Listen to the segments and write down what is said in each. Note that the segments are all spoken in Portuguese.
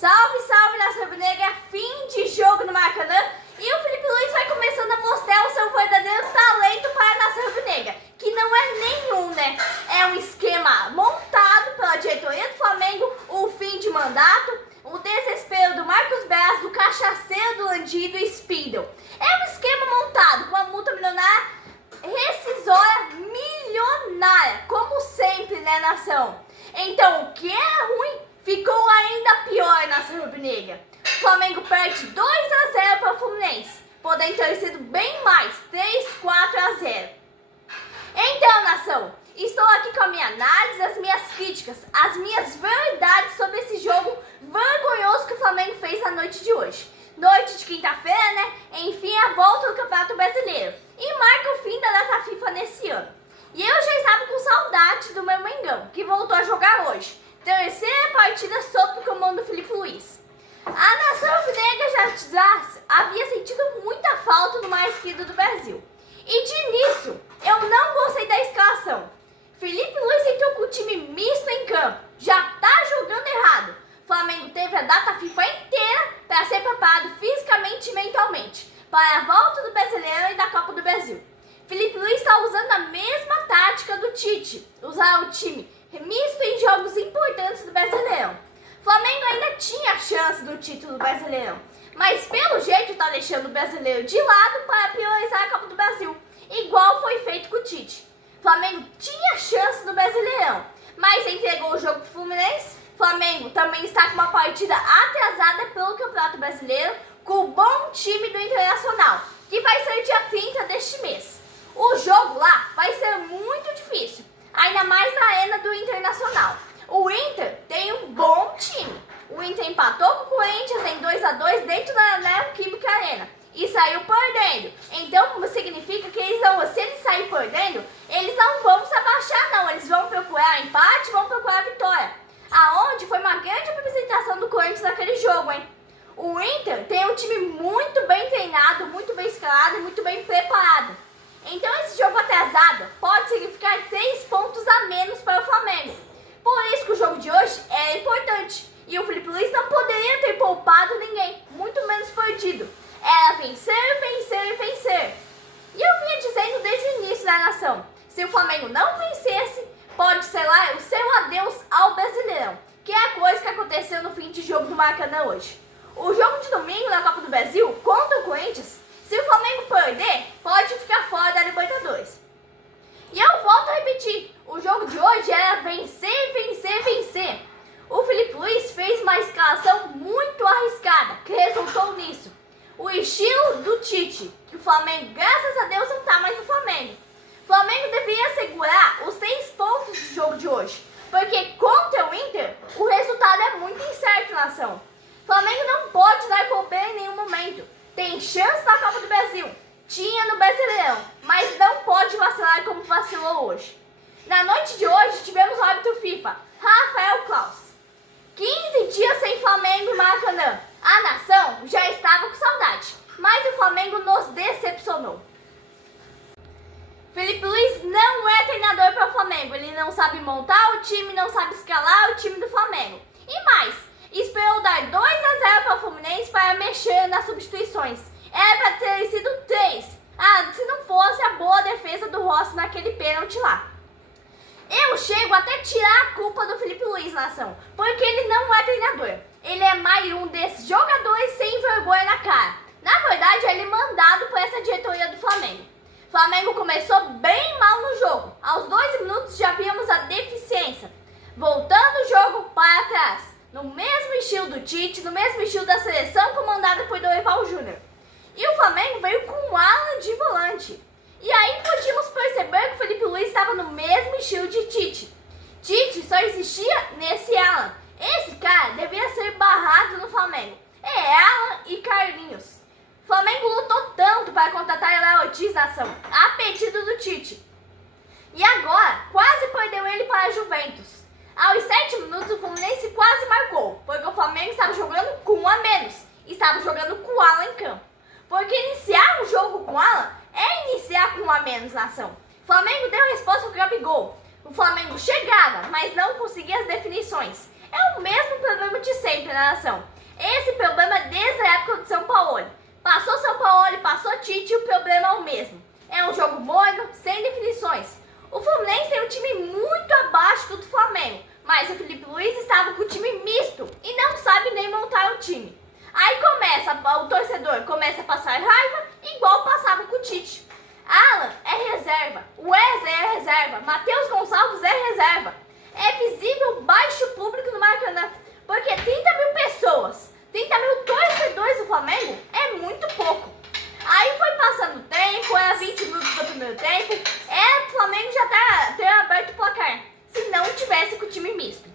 Salve, salve, nação rubro-negra, fim de jogo no Maracanã e o Felipe Luiz vai começando a mostrar o seu verdadeiro talento para a nação rubro-negra, que não é nenhum, né? É um esquema montado pela diretoria do Flamengo, o fim de mandato, o desespero do Marcos Braz, do cachaceiro do Landim e do Spindle. É um esquema montado com uma multa milionária, rescisória milionária, como sempre, né, nação? Então, o que é ruim ficou ainda pior na rubro-negra. O Flamengo perde 2-0 para o Fluminense, podendo ter sido bem mais, 3-4-0. Então, nação, estou aqui com a minha análise, as minhas críticas, as minhas verdades sobre esse jogo vergonhoso que o Flamengo fez na noite de hoje. Noite de quinta-feira, né? Enfim, a volta do Campeonato Brasileiro. E marca o fim da data FIFA nesse ano. E eu já estava com saudade do meu Mengão, que voltou a jogar hoje. Terceira partida sob o comando do Felipe Luiz. A nação rubro-negra já havia sentido muita falta do mais querido do Brasil. E de início, eu não gostei da escalação. Felipe Luiz entrou com o time misto em campo. Já tá jogando errado. O Flamengo teve a data FIFA inteira para ser preparado fisicamente e mentalmente para a volta do Brasileiro e da Copa do Brasil. Felipe Luiz está usando a mesma tática do Tite, usar o time misto em jogos importantes do Brasileirão. O Flamengo ainda tinha a chance do título do Brasileirão, mas pelo jeito está deixando o Brasileiro de lado para priorizar a Copa do Brasil, igual foi feito com o Tite. O Flamengo tinha chance no Brasileirão, mas entregou o jogo para o Fluminense. O Flamengo também está com uma partida atrasada pelo Campeonato Brasileiro com o bom time do Internacional, que vai ser dia 30 deste mês. O jogo lá vai ser muito difícil, ainda mais na arena do Internacional. O Inter tem um bom time. O Inter empatou com o Corinthians em 2-2 dentro da Neoquímica Arena e saiu perdendo. Então significa que se eles saírem perdendo, eles não vão se abaixar não. Eles vão procurar empate, vão procurar vitória. Aonde foi uma grande apresentação do Corinthians naquele jogo, hein? O Inter tem um time muito bem treinado, muito bem escalado e muito bem preparado. Então esse jogo atrasado pode significar 3 pontos a menos para o Flamengo. Por isso que o jogo de hoje é importante. E o Felipe Luiz não poderia ter poupado ninguém, muito menos perdido. Era vencer, vencer e vencer. E eu vinha dizendo desde o início da nação, se o Flamengo não vencesse, pode ser lá o seu adeus ao Brasileirão, que é a coisa que aconteceu no fim de jogo do Maracanã hoje. O jogo de domingo na Copa do Brasil contra o Corinthians, se o Flamengo perder, pode ficar fora da Libertadores. E eu volto a repetir, o jogo de hoje era vencer, vencer, vencer. O Felipe Luiz fez uma escalação muito arriscada, que resultou nisso. O estilo do Tite, que o Flamengo, graças a Deus, não está mais no Flamengo. O Flamengo deveria segurar os 3 pontos do jogo de hoje, porque contra o Inter, o resultado é muito incerto, nação. O Flamengo não pode dar bobeira em nenhum momento. Tem chance na Copa do Brasil, tinha no Brasileirão, mas não pode vacilar como vacilou hoje. Na noite de hoje tivemos o árbitro FIFA, Rafael Claus. 15 dias sem Flamengo e Maracanã. A nação já estava com saudade, mas o Flamengo nos decepcionou. Felipe Luiz não é treinador para o Flamengo, ele não sabe montar o time, não sabe escalar o time do Flamengo. E mais, esperou dar 2-0 para o Fluminense para mexer nas substituições. Era para ter sido 3. Se não fosse a boa defesa do Rossi naquele pênalti lá. Eu chego até tirar a culpa do Felipe Luiz, nação, porque ele não é treinador. Ele é mais um desses jogadores sem vergonha na cara. Na verdade, ele é mandado por essa diretoria do Flamengo. O Flamengo começou bem mal no jogo. Aos 2 minutos já vimos a deficiência. Voltando o jogo para trás. No mesmo estilo do Tite, no mesmo estilo da seleção comandada por Dorival Júnior. E o Flamengo veio com o Alan de volante. E aí podíamos perceber que o Felipe Luiz estava no mesmo estilo de Tite. Tite só existia nesse Alan. Esse cara devia ser barrado no Flamengo. É Alan e Carlinhos. O Flamengo lutou tanto para contratar Léo Ortiz, nação, a pedido do Tite. E agora quase perdeu ele para a Juventus. Aos 7 minutos o Fluminense quase marcou, porque o Flamengo estava jogando com um a menos. Estava jogando com o Alan em campo. Porque iniciar um jogo com o Alan é iniciar com um a menos, nação. O Flamengo deu resposta ao Gabigol. O Flamengo chegava, mas não conseguia as definições. É o mesmo problema de sempre. sempre na nação. Esse problema é desde a época do São Paulo. Passou São Paulo, passou Tite, o problema é o mesmo. É um jogo morno, sem definições. O Fluminense tem um time muito abaixo do Flamengo, mas o Felipe Luiz estava com o time misto e não sabe nem montar o time. Aí o torcedor começa a passar raiva, igual passava com o Tite. Alan é reserva, Wesley é reserva, Matheus Gonçalves é reserva. É visível baixo público no Maracanã, porque 30 mil pessoas, 30 mil torcedores do Flamengo é muito pouco. Aí foi passando o tempo, era 20 minutos do primeiro tempo, o Flamengo já ter aberto o placar, se não tivesse com o time misto.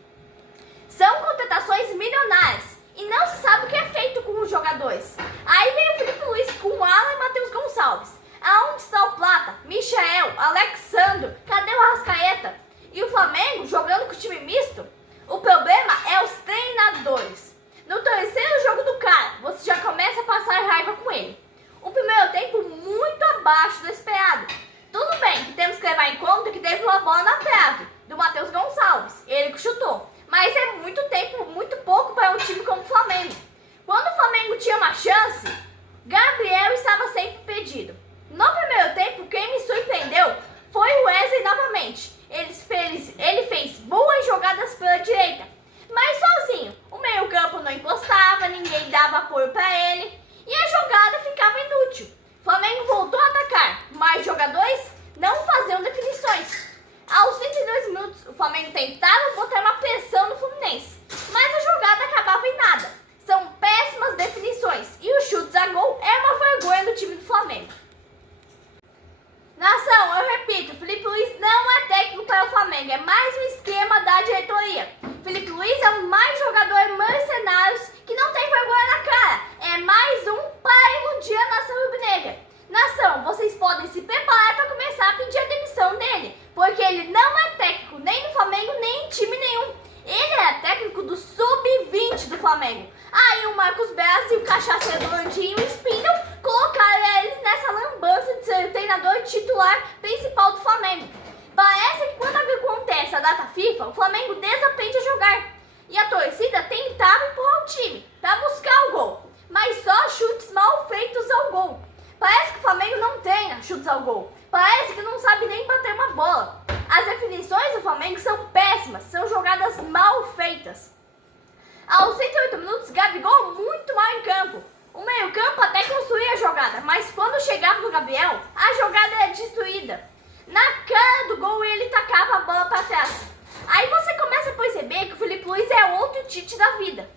São contratações milionárias e não se sabe o que é feito com os jogadores. Aí vem o Felipe Luiz com o Alan e Matheus Gonçalves. Aonde está o Plata, Michael, Alexandro, cadê o Arrascaeta? E o Flamengo jogando com o time misto? O problema é os treinadores. No terceiro jogo do cara, você já começa a passar raiva com ele. O primeiro tempo muito abaixo do esperado. Tudo bem que temos que levar em conta que teve uma bola na trave, do Matheus Gonçalves, ele que chutou. Mas é muito tempo, muito pouco para um time como o Flamengo. Quando o Flamengo tinha uma chance, Gabriel estava sempre impedido. No primeiro tempo, quem me surpreendeu foi o Wesley novamente. Ele fez boas jogadas pela direita, mas sozinho. O meio-campo não encostava, ninguém dava apoio para ele e a jogada ficava inútil. O Flamengo voltou a atacar, mas jogadores não faziam definições. Aos 32 minutos, o Flamengo tentava botar uma pressão no Fluminense, mas a jogada acabava em nada. São péssimas definições e os chutes a gol é uma vergonha do time do Flamengo. Nação, eu repito, Felipe Luiz não é técnico para o Flamengo, é mais um esquema da diretoria. Felipe Luiz é um mais jogador mercenários que não tem vergonha na cara. É mais um para iludir a nação rubro-negra. Nação, vocês podem se preparar para começar a pedir a demissão dele, porque ele não é técnico nem no Flamengo, nem em time nenhum. Ele é técnico do Sub-20 do Flamengo. Aí o Marcos Braz e o cachaceiro Landinho e o Spindle colocaram eles nessa lambança de ser o treinador titular principal do Flamengo. Parece que quando acontece a data FIFA, o Flamengo desaprende a jogar. E a torcida tentava empurrar o time para buscar o gol, mas só chutes mal feitos ao gol. Parece que o Flamengo não treina chutes ao gol. Parece que não sabe nem bater uma bola. As definições do Flamengo são péssimas, são jogadas mal feitas. Aos 108 minutos, Gabigol muito mal em campo. O meio-campo até construía a jogada, mas quando chegava no Gabriel, a jogada era destruída. Na cara do gol, ele tacava a bola para trás. Aí você começa a perceber que o Felipe Luiz é outro Tite da vida.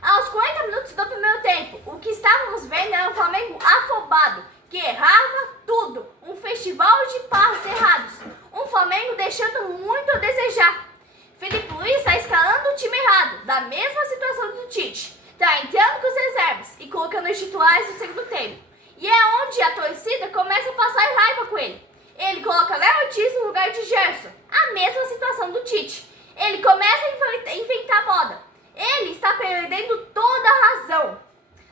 Aos 40 minutos do primeiro tempo, o que estávamos vendo era o Flamengo afobado, que errava tudo. Um festival de passes errados. Um Flamengo deixando muito a desejar. Felipe Luiz está escalando o time errado, da mesma situação do Tite. Está entrando com os reservas e colocando os titulares no segundo tempo. E é onde a torcida começa a passar raiva com ele. Ele coloca Léo Ortiz no lugar de Gerson, a mesma situação do Tite. Ele começa a inventar moda. Ele está perdendo toda a razão.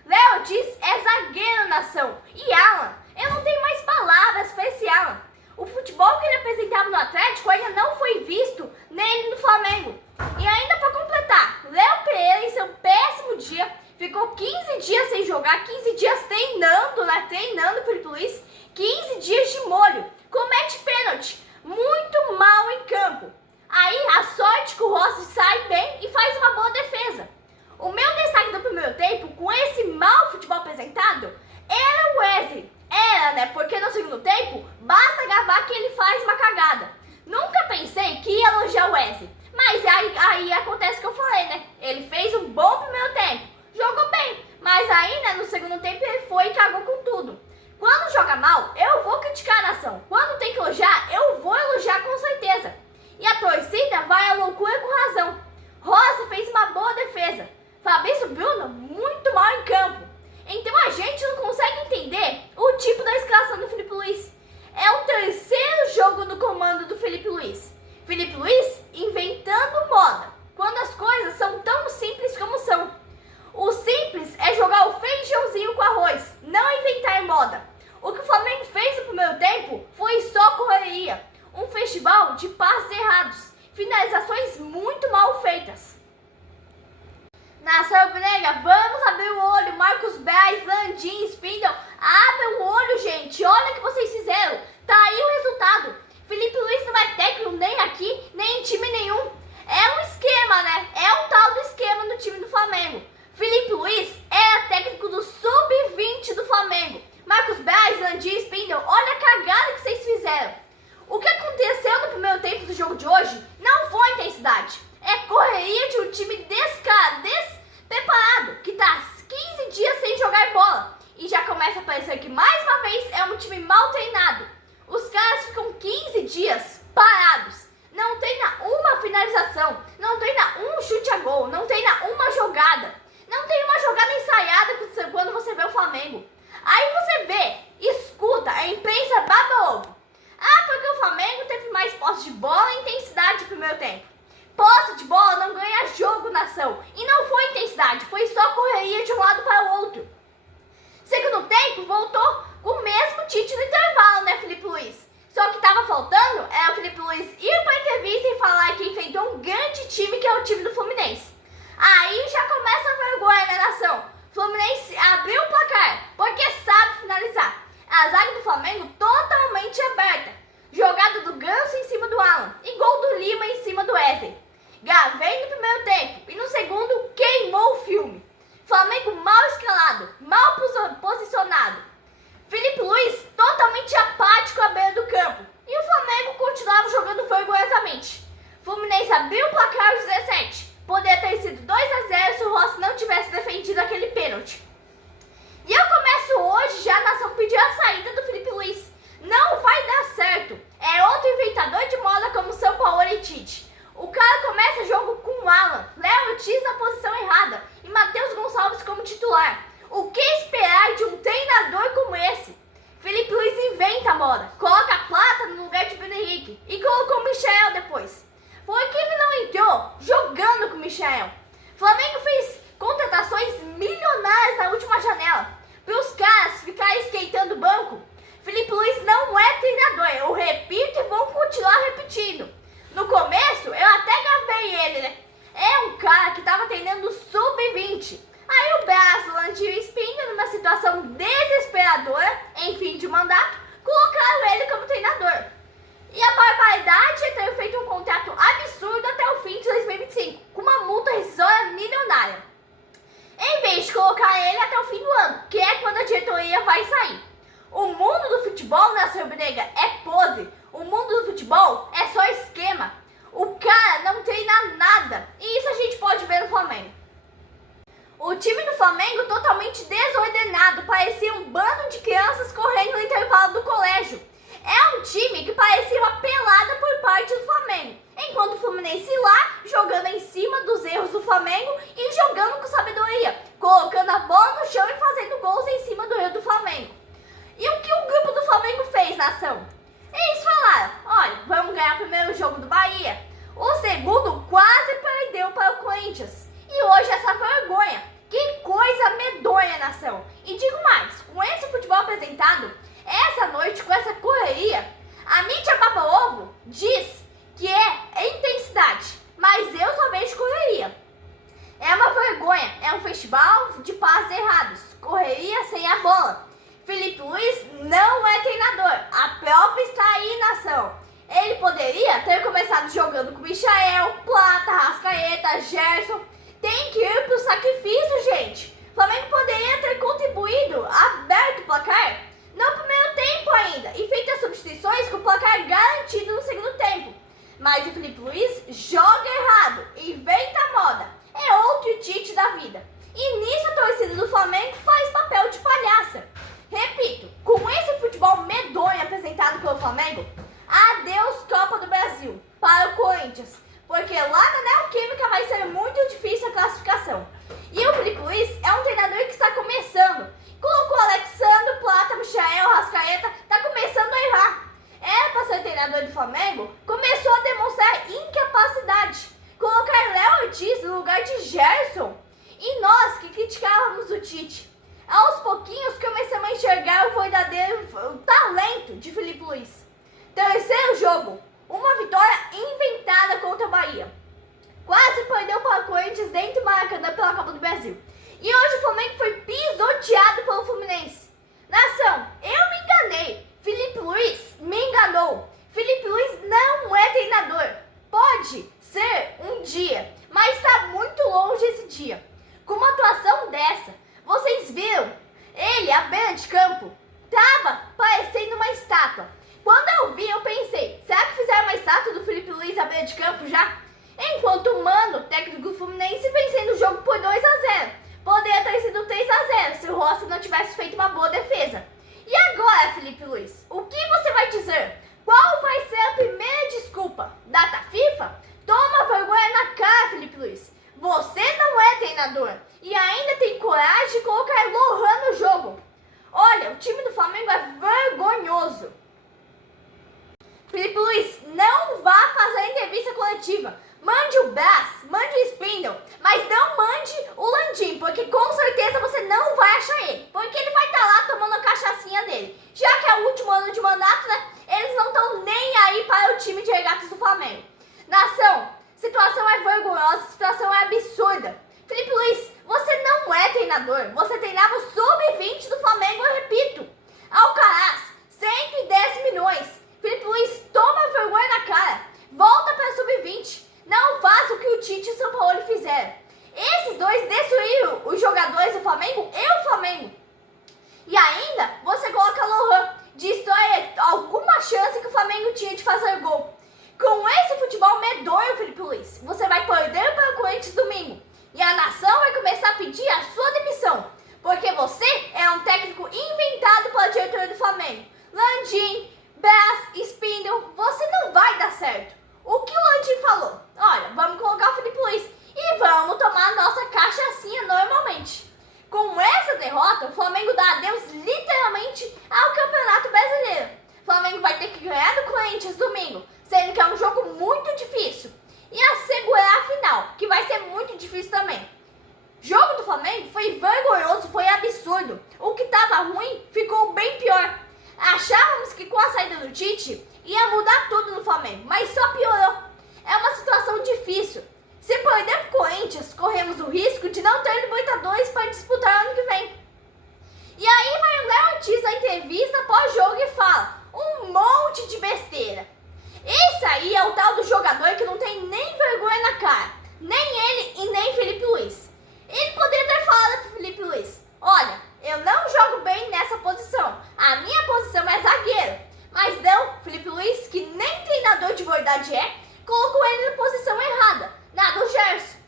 Léo Ortiz é zagueiro nação. E Alan, eu não tenho mais palavras para esse Alan. O futebol que ele apresentava no Atlético ainda não foi visto nele no Flamengo. E ainda para completar, Léo Pereira em seu péssimo dia ficou 15 dias sem jogar, 15 dias treinando o Felipe Luiz, 15 dias de molho, comete pênalti, muito mal em campo. Aí a sorte que o Rossi sai bem e faz uma boa defesa. O meu destaque do primeiro tempo, com esse mau futebol apresentado, era o Wesley. Era, né? Porque no segundo tempo, basta gravar que ele faz uma cagada. Nunca pensei que ia elogiar o Wesley. Mas aí acontece o que eu falei, né? Ele fez um bom primeiro tempo. Jogou bem. Mas aí, né, no segundo tempo, ele foi e cagou com tudo. Quando joga mal, eu vou criticar a nação. Quando tem que elogiar, eu vou elogiar com certeza. E a torcida vai à loucura com razão. Rosa fez uma boa defesa. Fabrício Bruno, muito mal em campo. Então a gente não consegue entender o tipo da escalação do Felipe Luiz. É o terceiro jogo do comando do Felipe Luiz. Felipe Luiz inventando moda, quando as coisas são tão simples como são. O simples é jogar o feijãozinho com arroz, não inventar moda. O que o Flamengo fez no primeiro tempo foi só correria. Um festival de passes errados, finalizações muito mal feitas. Nação, Rubro-Negra, vamos abrir o olho. Marcos Braz, Landim, Spindle, abre o olho, gente. Olha o que vocês fizeram. Tá aí o resultado. Felipe Luiz não é técnico nem aqui, nem em time nenhum. É um esquema, né? É um tal do esquema no time do Flamengo. Felipe Luiz é técnico do Sub-20 do Flamengo. Marcos Braz, Landim, Spindle, olha a cagada que vocês fizeram. O que aconteceu no primeiro tempo do jogo de hoje não foi intensidade. É correria de um time despreparado, que tá 15 dias sem jogar bola. E já começa a parecer que mais uma vez é um time mal treinado. Os caras ficam 15 dias parados. Não treina uma finalização, não treina um chute a gol, não treina uma jogada. Não tem uma jogada ensaiada quando você vê o Flamengo. Aí você vê, escuta, a imprensa baba ovo. Ah, porque o Flamengo teve mais posse de bola e intensidade no primeiro tempo. Posse de bola não ganha jogo, nação. E não foi intensidade, foi só correria de um lado para o outro. Segundo tempo, voltou com o mesmo Tite no intervalo, né, Felipe Luiz? Só que tava faltando é o Felipe Luiz ir para a entrevista e falar que enfrentou um grande time, que é o time do Fluminense. Aí já começa a vergonha, né, nação? Fluminense abriu o placar, porque sabe finalizar. A zaga do Flamengo totalmente aberta. Jogada do Ganso em cima do Alan e gol do Lima em cima do Wesley. Gavei no primeiro tempo e no segundo queimou o filme. Flamengo mal escalado, mal posicionado. Felipe Luiz totalmente apático à beira do campo. E o Flamengo continuava jogando vergonhosamente. Fluminense abriu o placar aos 17. Poderia ter sido 2-0 se o Rossi não tivesse defendido aquele pênalti. E eu começo hoje já a nação pedir a saída do Felipe Luiz. Não vai dar certo. É outro inventador de moda como São Paulo e Tite. O cara começa o jogo com o Alan, Léo Ortiz na posição errada e Matheus Gonçalves como titular. O que esperar de um treinador como esse? Felipe Luiz inventa a moda, coloca a Plata no lugar de Bruno Henrique e colocou o Michael depois. Por que ele não entrou jogando com o Michael? Flamengo fez contratações milionárias na última janela para os caras ficarem esquentando o banco. Felipe Luiz não é treinador, eu repito e vou continuar repetindo. No começo eu até gravei ele, né? É um cara que estava treinando Sub-20. Aí o Braz, Landim e Spindle, numa situação desesperadora, em fim de mandato, colocaram ele como treinador. E a barbaridade é ter feito um contrato absurdo até o fim de 2025, com uma multa rescisória milionária. Em vez de colocar ele até o fim do ano, que é quando a diretoria vai sair. O mundo do futebol, nação rubro-negra, é podre. O mundo do futebol é só esquema. O cara não treina nada. E isso a gente pode ver no Flamengo. O time do Flamengo totalmente desordenado. Parecia um bando de crianças correndo no intervalo do colégio. É um time que parecia uma pelada por parte do Flamengo. Enquanto o Fluminense lá, jogando em cima dos erros do Flamengo e jogando com sabedoria. Colocando a bola no chão e fazendo gols em cima do erro do Flamengo. E o que o grupo do Flamengo fez, nação? Eles falaram, olha, vamos ganhar o primeiro jogo do Bahia. O segundo quase perdeu para o Corinthians. E hoje essa vergonha. Que coisa medonha, nação. E digo mais, com esse futebol apresentado, essa noite, com essa correria, a mídia baba-ovo diz que é intensidade, mas eu só vejo correria. É uma vergonha, é um festival de passes errados, correria sem a bola. Felipe Luiz não é treinador, a prova está aí, nação. Ele poderia ter começado jogando com Michael, Plata, Arrascaeta, Gerson. Tem que ir pro sacrifício, gente. O Flamengo poderia ter contribuído, aberto o placar no primeiro tempo ainda e feito as substituições com o placar garantido no segundo tempo. Mas o Felipe Luiz joga errado, inventa a moda. É outro Tite da vida. E nisso a torcida do Flamengo faz papel de palhaça. Repito, com esse futebol medonho apresentado pelo Flamengo, adeus Copa do Brasil para o Corinthians, porque lá na Neoquímica vai ser muito difícil a classificação. E o Felipe Luiz é um treinador que está começando. Colocou Alexandre, Plata, Michael, Arrascaeta, está começando a errar. Era para ser treinador do Flamengo, começou a demonstrar incapacidade. Colocar Léo Ortiz no lugar de Gerson. E nós que criticávamos o Tite, aos pouquinhos começamos a enxergar o verdadeiro talento de Felipe Luiz. Terceiro jogo, uma vitória inventada contra o Bahia. quase perdeu para o Corinthians dentro do Maracanã pela Copa do Brasil. E hoje o Flamengo foi pisoteado pelo Fluminense. Nação, eu me enganei. Felipe Luiz me enganou. Felipe Luiz não é treinador. Pode ser um dia, mas está muito longe esse dia. Com uma atuação dessa, vocês viram ele à beira de campo? Tava parecendo uma estátua. Quando eu vi, eu pensei, será que fizeram uma estátua do Felipe Luiz à beira de campo já? Enquanto o Mano, técnico do Fluminense, vencendo o jogo por 2-0. Poderia ter sido 3-0 se o Rossi não tivesse feito uma boa defesa. E agora, Felipe Luiz, o que você vai dizer? Qual vai ser a primeira desculpa? Data FIFA? Toma vergonha na cara, Felipe Luiz. Você não é treinador e ainda tem coragem de colocar Lohan no jogo. Olha, o time do Flamengo é vergonhoso. Felipe Luiz, não vá fazer entrevista coletiva. Mande o Brás, mande o Spindle, mas não mande o Landim, porque com certeza você não vai achar ele. Porque ele vai estar lá tomando a cachaçinha dele. Já que é o último ano de mandato, né? Eles não estão nem aí para o time de regatas do Flamengo. Nação, situação é vergonhosa, situação é absurda. Felipe Luiz, você não é treinador. Você treinava o sub-20 do Flamengo, eu repito. Alcaraz, 110 milhões. Felipe Luiz, toma vergonha na cara. Volta para sub-20. Não faça o que o Tite e o São Paulo fizeram. Esses dois destruíram os jogadores do Flamengo e o Flamengo. E ainda você coloca Lohan, destrói alguma chance que o Flamengo tinha de fazer gol. Com esse futebol medonho, Felipe Luiz, você vai perder para o Corinthians domingo. E a nação vai começar a pedir a sua demissão. Porque você é um técnico inventado pela diretoria do Flamengo. Landim, Brás, Spindle, você não vai dar certo. O que o Landim falou? Olha, vamos colocar o Felipe Luiz e vamos tomar a nossa cachaçinha normalmente. Com essa derrota, o Flamengo dá adeus literalmente ao Campeonato Brasileiro. O Flamengo vai ter que ganhar do Corinthians domingo, sendo que é um jogo muito difícil. E assegurar a final, que vai ser muito difícil também. Jogo do Flamengo foi vergonhoso, foi absurdo. O que estava ruim ficou bem pior. Achávamos que com a saída do Tite ia mudar tudo no Flamengo, mas só piorou. É uma situação difícil. Se perder pro Corinthians, corremos o risco de não ter Libertadores para disputar ano que vem. E aí vai o Léo Ortiz na entrevista pós-jogo e fala um monte de besteira. Esse aí é o tal do jogador que não tem nem vergonha na cara. Nem ele e nem Felipe Luiz. Ele poderia ter falado pro Felipe Luiz, olha, eu não jogo bem nessa posição. A minha posição é zagueiro. Mas não, Felipe Luiz, que nem treinador de verdade é, colocou ele na posição errada, na do Gerson.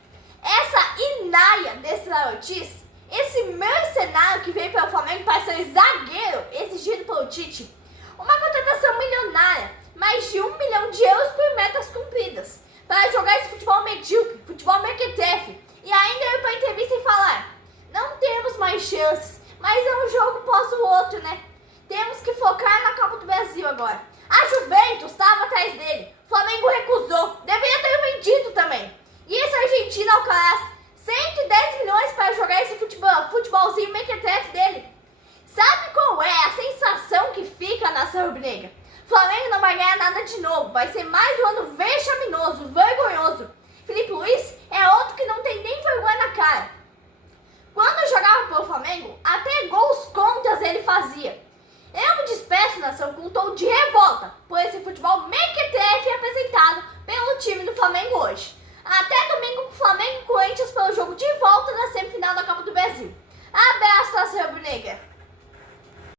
Essa inária desse Léo Ortiz, esse mercenário que veio pelo Flamengo para ser zagueiro exigido pelo Tite, uma contratação milionária, mais de 1 milhão de euros por metas cumpridas, para jogar esse futebol medíocre, futebol mequetrefe, e ainda ir para a entrevista e falar, não temos mais chances, mas é um jogo após o outro, né? Temos que focar na Copa do Brasil agora. A Juventus estava atrás dele. O Flamengo recusou. Deveria ter vendido também. E esse argentino Alcaraz, 110 milhões para jogar esse futebolzinho mequetrefe dele. Sabe qual é a sensação que fica na rubro-negra? Flamengo não vai ganhar nada de novo. Vai ser mais um ano vexaminoso, vergonhoso. Felipe Luiz é outro que não tem nem vergonha na cara. Quando jogava pelo Flamengo, até gols contras ele fazia. Eu me despeço, nação, com um tom de revolta por esse futebol mequetrefe apresentado pelo time do Flamengo hoje. Até domingo pro Flamengo e Corinthians pelo jogo de volta na semifinal da Copa do Brasil. Abraço, nação rubro-negra!